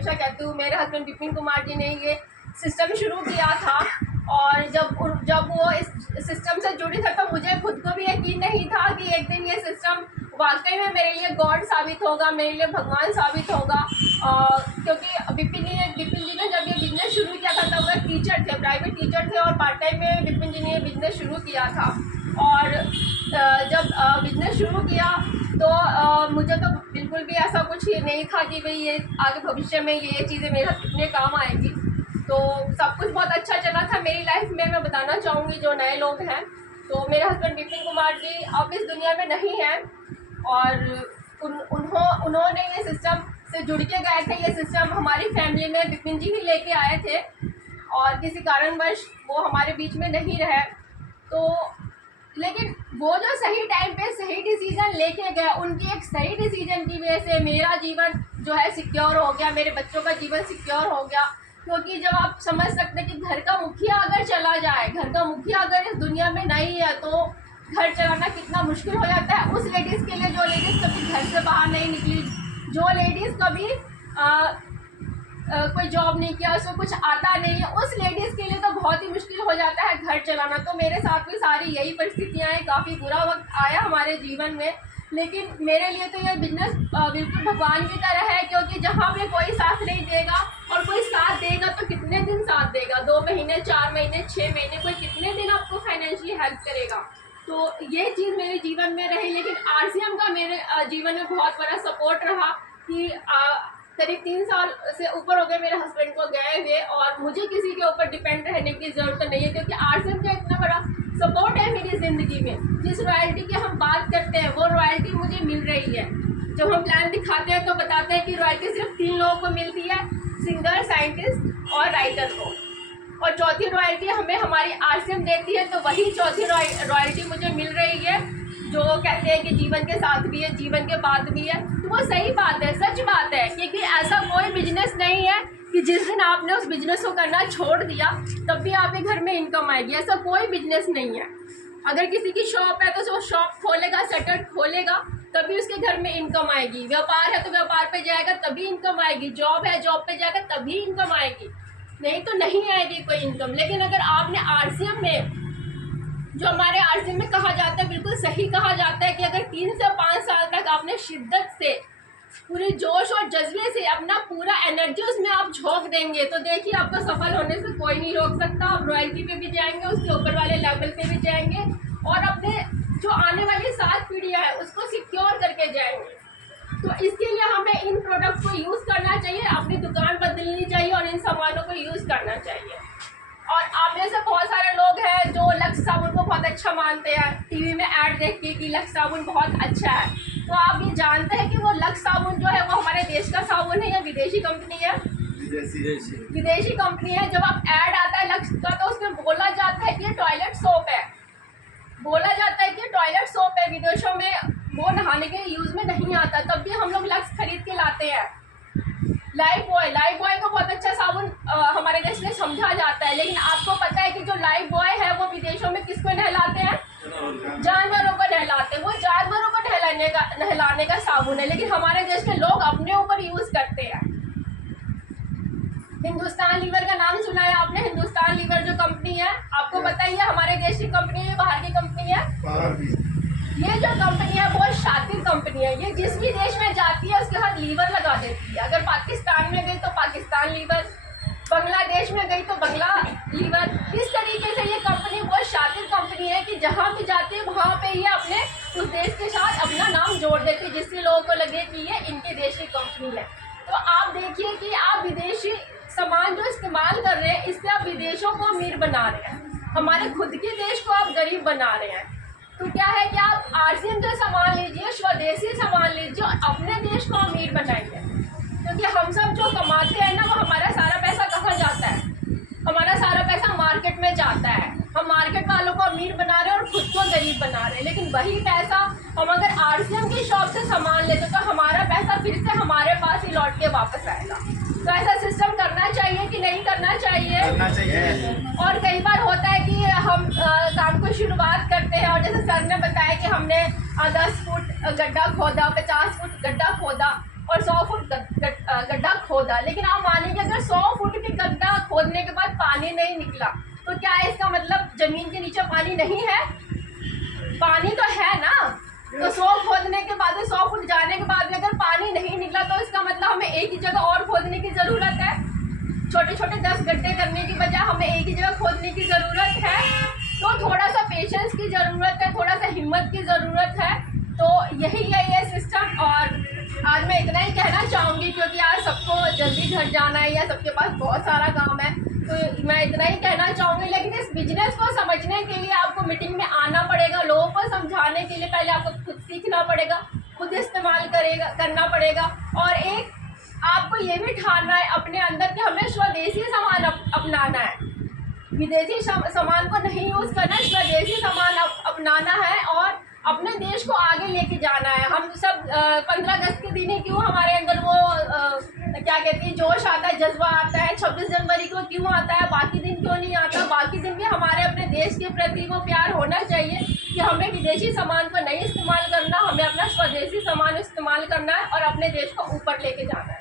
हमेशा कहती हूँ, मेरे हस्बैंड विपिन कुमार जी ने ये सिस्टम शुरू किया था। और जब वो इस सिस्टम से जुड़ी था तो मुझे खुद को भी यकीन नहीं था कि एक दिन ये सिस्टम वाकई में मेरे लिए गॉड साबित होगा, मेरे लिए भगवान साबित होगा। क्योंकि विपिन जी ने जब ये बिजनेस शुरू किया था तब वो टीचर थे, प्राइवेट टीचर थे, और पार्ट टाइम में विपिन जी ने ये बिजनेस शुरू किया था। और जब बिजनेस शुरू किया तो मुझे तो बिल्कुल भी ऐसा कुछ नहीं था कि भाई ये आगे भविष्य में ये चीज़ें मेरे कितने काम आएंगी। तो सब कुछ बहुत अच्छा चला था मेरी लाइफ में। मैं बताना चाहूँगी जो नए लोग हैं, तो मेरे हस्बैंड विपिन कुमार जी अब इस दुनिया में नहीं हैं, और उन्होंने ये सिस्टम से जुड़ के गए थे। ये सिस्टम हमारी फैमिली में विपिन जी ही लेके आए थे, और किसी कारणवश वो हमारे बीच में नहीं रहे। तो लेकिन वो जो सही टाइम पे सही डिसीजन लेके गए, उनकी एक सही डिसीजन की वजह से मेरा जीवन जो है सिक्योर हो गया, मेरे बच्चों का जीवन सिक्योर हो गया। क्योंकि जब आप समझ सकते हैं कि घर का मुखिया अगर चला जाए, घर का मुखिया अगर इस दुनिया में नहीं है, तो घर चलाना कितना मुश्किल हो जाता है। उस लेडीज़ के लिए जो लेडीज़ कभी घर से बाहर नहीं निकली, जो लेडीज़ कभी कोई जॉब नहीं किया, उसको कुछ आता नहीं है, उस लेडीज़ के लिए तो बहुत ही मुश्किल हो जाता है घर चलाना। तो मेरे साथ भी सारी यही परिस्थितियाँ हैं। काफ़ी बुरा वक्त आया हमारे जीवन में, लेकिन मेरे लिए तो ये बिजनेस बिल्कुल भगवान की तरह है। क्योंकि जहाँ पे कोई साथ नहीं देगा, और कोई साथ देगा तो कितने दिन साथ देगा, 2 महीने, 4 महीने, 6 महीने, कोई कितने दिन आपको फाइनेंशियली हेल्प करेगा। तो ये चीज़ मेरे जीवन में रही। लेकिन आरसीएम का मेरे जीवन में बहुत बड़ा सपोर्ट रहा कि करीब 3 साल से ऊपर हो गए मेरे हस्बैंड को गए हुए, और मुझे किसी के ऊपर डिपेंड रहने की ज़रूरत नहीं है। क्योंकि आरसीएम का इतना बड़ा सपोर्ट है मेरी ज़िंदगी में। जिस रॉयल्टी की हम बात करते हैं वो रॉयल्टी मुझे मिल रही है। जब हम प्लान दिखाते हैं तो बताते हैं कि रॉयल्टी सिर्फ 3 लोगों को मिलती है, सिंगर, साइंटिस्ट और राइटर को। और चौथी रॉयल्टी हमें हमारी आरसीएम देती है। तो वही चौथी रॉयल्टी मुझे मिल रही है, जो कहते हैं कि जीवन के साथ भी है, जीवन के बाद भी है। तो वो सही बात है, सच बात है। क्योंकि ऐसा कोई बिजनेस नहीं है कि जिस दिन आपने उस बिजनेस को करना छोड़ दिया तब भी आपके घर में इनकम आएगी। ऐसा कोई बिजनेस नहीं है। अगर किसी की शॉप है तो वो शॉप खोलेगा, शटर खोलेगा, तभी उसके घर में इनकम आएगी। व्यापार है तो व्यापार पे जाएगा तभी इनकम आएगी। जॉब है, जॉब पे जाएगा तभी इनकम आएगी, नहीं तो नहीं आएगी कोई इनकम। लेकिन अगर आपने आरसीएम में, जो हमारे आरसीएम में कहा जाता है, बिल्कुल सही कहा जाता है कि अगर 3 से 5 साल तक आपने शिद्दत से, पूरी जोश और जज्बे से अपना पूरा एनर्जी उसमें आप झोंक देंगे, तो देखिए आपको सफल होने से कोई नहीं रोक सकता। आप रॉयल्टी पे भी जाएंगे, उसके ऊपर वाले लेवल पे भी जाएंगे, और अपने जो आने वाली 7 पीढ़ियाँ हैं उसको सिक्योर करके जाएंगे। तो इसके लिए हमें इन प्रोडक्ट को यूज़ करना चाहिए, अपनी दुकान बदलनी चाहिए, और इन सामानों को यूज़ करना चाहिए। और आप में से बहुत सारे लोग हैं जो लक्स साबुन को बहुत अच्छा मानते हैं, टीवी में ऐड देख के कि लक्स साबुन बहुत अच्छा है। तो आप ये जानते हैं कि वो लक्स साबुन जो है वो हमारे देश का साबुन है या विदेशी कंपनी है? विदेशी कंपनी है। जब आप ऐड आता है लक्स का तो उसमें बोला जाता है कि ये टॉयलेट सोप है, बोला जाता है कि टॉयलेट सोप है। विदेशों में वो नहाने के यूज़ में नहीं आता, तब भी हम लोग लक्स खरीद के लाते हैं। लाइफ बॉय को बहुत अच्छा साबुन हमारे देश में समझा जाता है। लेकिन आपको पता है कि जो लाइफ बॉय है वो विदेशों में किसको नहलाते हैं? जानवरों को नहलाते हैं। वो जानवरों को नहलाने का साबुन है, लेकिन हमारे देश के लोग अपने ऊपर यूज़ करते हैं। हिंदुस्तान लीवर का नाम सुना है आपने? हिंदुस्तान लीवर जो कंपनी है, आपको पता ही है हमारे देश की कंपनी है, बाहर की कंपनी है? ये जो कंपनी है बहुत शातिर कंपनी है। ये जिस भी देश में जाती है उसके साथ लीवर लगा देती है। अगर पाकिस्तान में गई तो पाकिस्तान लीवर, बांग्लादेश में गई तो बांग्ला लीवर। इस तरीके से ये कंपनी बहुत शातिर कंपनी है कि जहाँ भी जाती है वहाँ पे ये अपने उस देश के साथ अपना नाम जोड़ देती है, जिससे लोगों को लगे कि ये इनके देश की कंपनी है। तो आप देखिए कि आप विदेशी सामान जो इस्तेमाल कर रहे हैं, इससे आप विदेशों को अमीर बना रहे हैं, हमारे खुद के देश को आप गरीब बना रहे हैं। तो क्या है कि आप आरसीएम से सामान लीजिए, स्वदेशी सामान लीजिए, अपने देश को अमीर बनाइए। क्योंकि हम सब जो कमाते हैं ना, वो हमारा सारा पैसा कहाँ जाता है? हमारा सारा पैसा मार्केट में जाता है। हम मार्केट वालों को अमीर बना रहे हैं और खुद को गरीब बना रहे हैं। लेकिन वही पैसा हम अगर आरसीएम की शॉप से सामान लेते तो हमारा पैसा फिर से हमारे पास ही लौट के वापस आएगा। तो ऐसा सिस्टम करना चाहिए कि नहीं करना चाहिए? करना चाहिए। और कई बार होता है कि हम काम को शुरुआत करते हैं, और जैसे सर ने बताया कि हमने 10 फुट गड्ढा खोदा, 50 फुट गड्ढा खोदा और 100 फुट गड्ढा खोदा, लेकिन आप मानेंगे अगर 100 फुट के गड्ढा खोदने के बाद पानी नहीं निकला तो क्या इसका मतलब जमीन के नीचे पानी नहीं है? पानी तो है ना। तो 100 खोदने के बाद 100 फुट जाने के बाद भी अगर पानी नहीं निकला तो इसका मतलब हमें एक ही जगह और खोदने की ज़रूरत है। छोटे छोटे 10 गड्ढे करने की बजाय हमें एक ही जगह खोदने की ज़रूरत है। तो थोड़ा सा पेशेंस की ज़रूरत है, थोड़ा सा हिम्मत की ज़रूरत है। तो यही है ये सिस्टम। और आज मैं इतना ही कहना चाहूँगी क्योंकि आज सबको जल्दी घर जाना है या सबके पास बहुत सारा काम है, तो मैं इतना ही कहना चाहूँगी। लेकिन इस बिजनेस को समझने के लिए आपको मीटिंग में आना पड़ेगा, लोगों को समझाने के लिए पहले आपको खुद सीखना पड़ेगा, खुद इस्तेमाल करना पड़ेगा। और एक आपको ये भी ठानना है अपने अंदर कि हमें स्वदेशी सामान अपनाना है, विदेशी सामान को नहीं यूज़ करना, स्वदेशी सामान अपनाना है और अपने देश को आगे लेके जाना है। हम सब 15 अगस्त के दिन ही क्यों हमारे अंदर वो क्या कहती है जोश आता है, जज्बा आता है, 26 जनवरी को क्यों आता है, बाकी दिन क्यों नहीं आता? बाकी दिन भी हमारे अपने देश के प्रति वो प्यार होना चाहिए कि हमें विदेशी सामान को नहीं इस्तेमाल करना, हमें अपना स्वदेशी सामान इस्तेमाल करना है और अपने देश को ऊपर लेके जाना है।